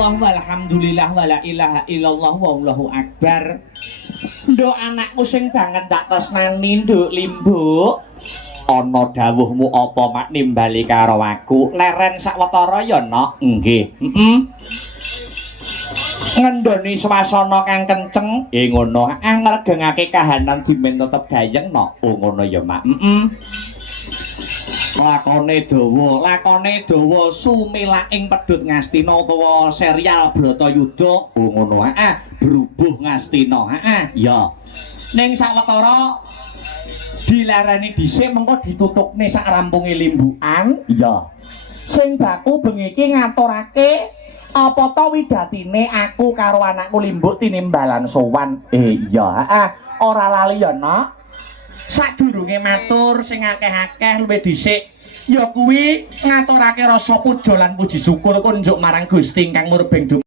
subhanallah walhamdulillah wala ilaha illallah wallahu akbar. Nduk anakku sing banget tak tresnani nduk Limbu. Ana dawuhmu apa mak nimbali karo aku? Leren sawetara ya nok. Nggih. Ngendoni swasana kang kenceng. Ngono. Ngregengake kahanan dimen tetep gayeng nok. Oh ngono ya mak. Lakone dawa sumilaking pedhut Ngastina utawa serial Bratayuda. Oh ngono Brubuh Ngastina. Ya. Ning sawetara dilarani dhisik mengko ditutukne sak rampunge limbukan. Ya. Sing baku bengi iki ngaturake apa to widatine aku karo anakku Limbuk tinimbalan sowan. Iya, ora lali ya, Nok. Sadurunge matur sing akeh-akeh luwih dhisik ya kuwi ngaturake rasa puja lan puji syukur kunjuk marang Gusti ingkang murbeng duka.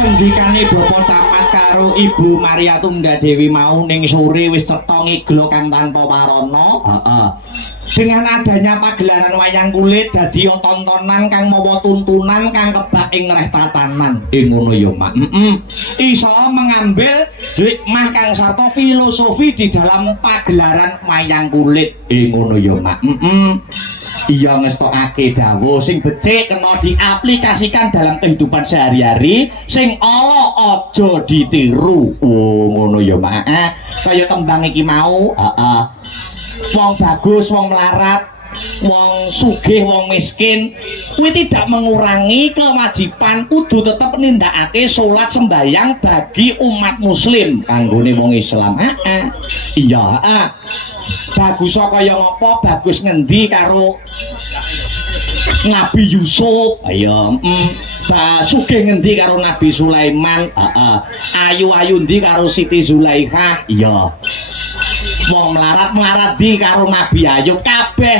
Ngendikane Bapak Camat karo Ibu Maria Tunggal Dewi mau ning sore wis cetha ngiglo kang tanpa warana. Dengan adanya pagelaran wayang kulit dadi tontonan kang mawa tuntunan kang kebak ing ngreh tatanan. Ngono ya, Mak. Iso mengambil hikmah kang sarta filosofi di dalam pagelaran wayang kulit. Ngono ya, Mak. Iya ngestokake dawuh sing becik kena diaplikasikan dalam kehidupan sehari-hari, sing ala aja ditiru. Oh ngono ya Mak. Kaya tembang iki mau, wong bagus, wong melarat, wong sugih, wong miskin kuwi tidak mengurangi kewajiban kudu tetep nindakake salat sembahyang bagi umat muslim kanggone wong Islam. Iya, bagus kaya ngopo, bagus ngendi karo Nabi Yusuf. Ayo, sugih ngendi karo Nabi Sulaiman. Ayu-ayu ndi karo Siti Zulaikha. Iya. Wong melarat di karo Nabi Ayub. Kabeh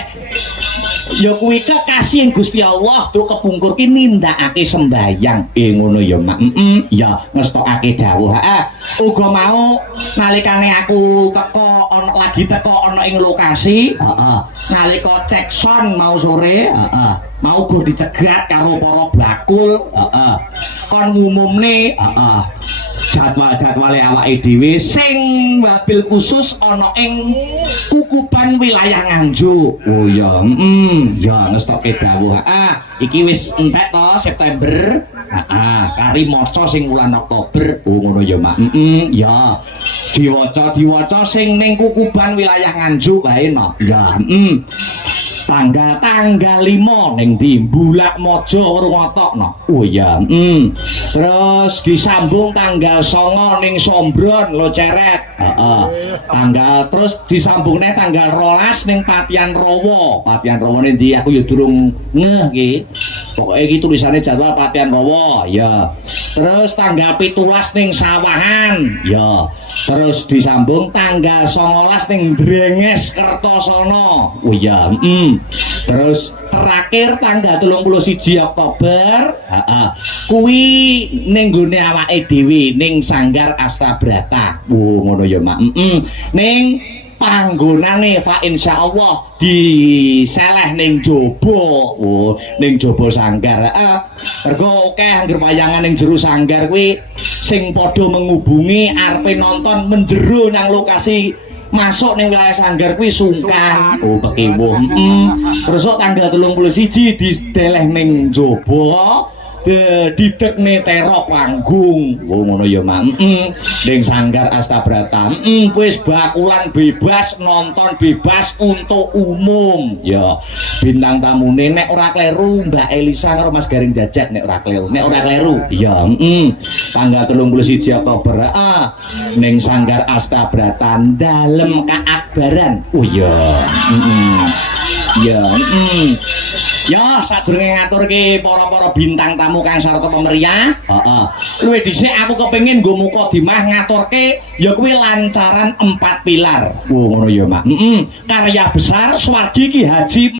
Ya kuwi kekasih Gusti Allah tuh kepungkur ki nindakake sembayang. Ngono ya Mak. Ya ngestokake dawuh. Uga mau nalikane aku teko ana ing lokasi, nalika cek son mau sore, mau go dicegat karo para bakul, kon ngumumne, jadwal-jadwale awake dhewe sing wabil khusus ana ing Kukuban wilayah Nganjuk. Oh ya, ya ngestoke dawuh. Iki wis entek to September. Kari maca sing wulan Oktober. Oh ngono ya, Mak. Ya. Diwaca sing ning Kukuban wilayah Nganjuk wae no. Ya, tanggal 5 ning ndi Bulak Maja Wurungatokno. Oh iya. Terus disambung tanggal 9 ning Sombron Loceret. Terus disambungne tanggal 12 ning Patian Rawa. Patian Rawa ndi aku ya durung ngeh iki. Pokoke iki tulisane jadwal Patian Rawa ya. Terus tanggal 17 ning Sawahan ya. Terus disambung tanggal 19 ning Drenges Kertosono. Oh iya. Terus terakhir tanggal 31 Oktober kuwi ning nggone awake dhewe ning Sanggar Astabrata. Oh ngono ya Mak. Ning panggonane fa insyaallah diseleh ning jaba. Oh ning jaba sanggar. Mergo akeh anggere wayangan ning jero sanggar kuwi sing padha menghubungi arepe nonton menjero nang lokasi masuk ning wilayah sanggar kuwi sungkan. Oh pekiwuh. Terus tanggal 31 dideleh ning jaba didekne terok panggung. Oh ngono ya Mak. Ning Sanggar Astabrata. Wis bakulan bebas, nonton bebas untuk umum. Ya, bintang tamune nek ora kleru Mbak Elisa karo Mas Garing Jajak nek ora kleru. Nek ora kleru, ya tanggal 31 Oktober ning Sanggar Astabrata dalem keakbaran. Oh ya. Ya, ya sadurunge ngaturke para bintang tamu kang sarta pemeriah. Luwih dhisik aku kepengin nggo mukadimah ngaturke ya kuwi lancaran 4 pilar. Oh ngono ya Mak. Karya besar Swargi Ki Haji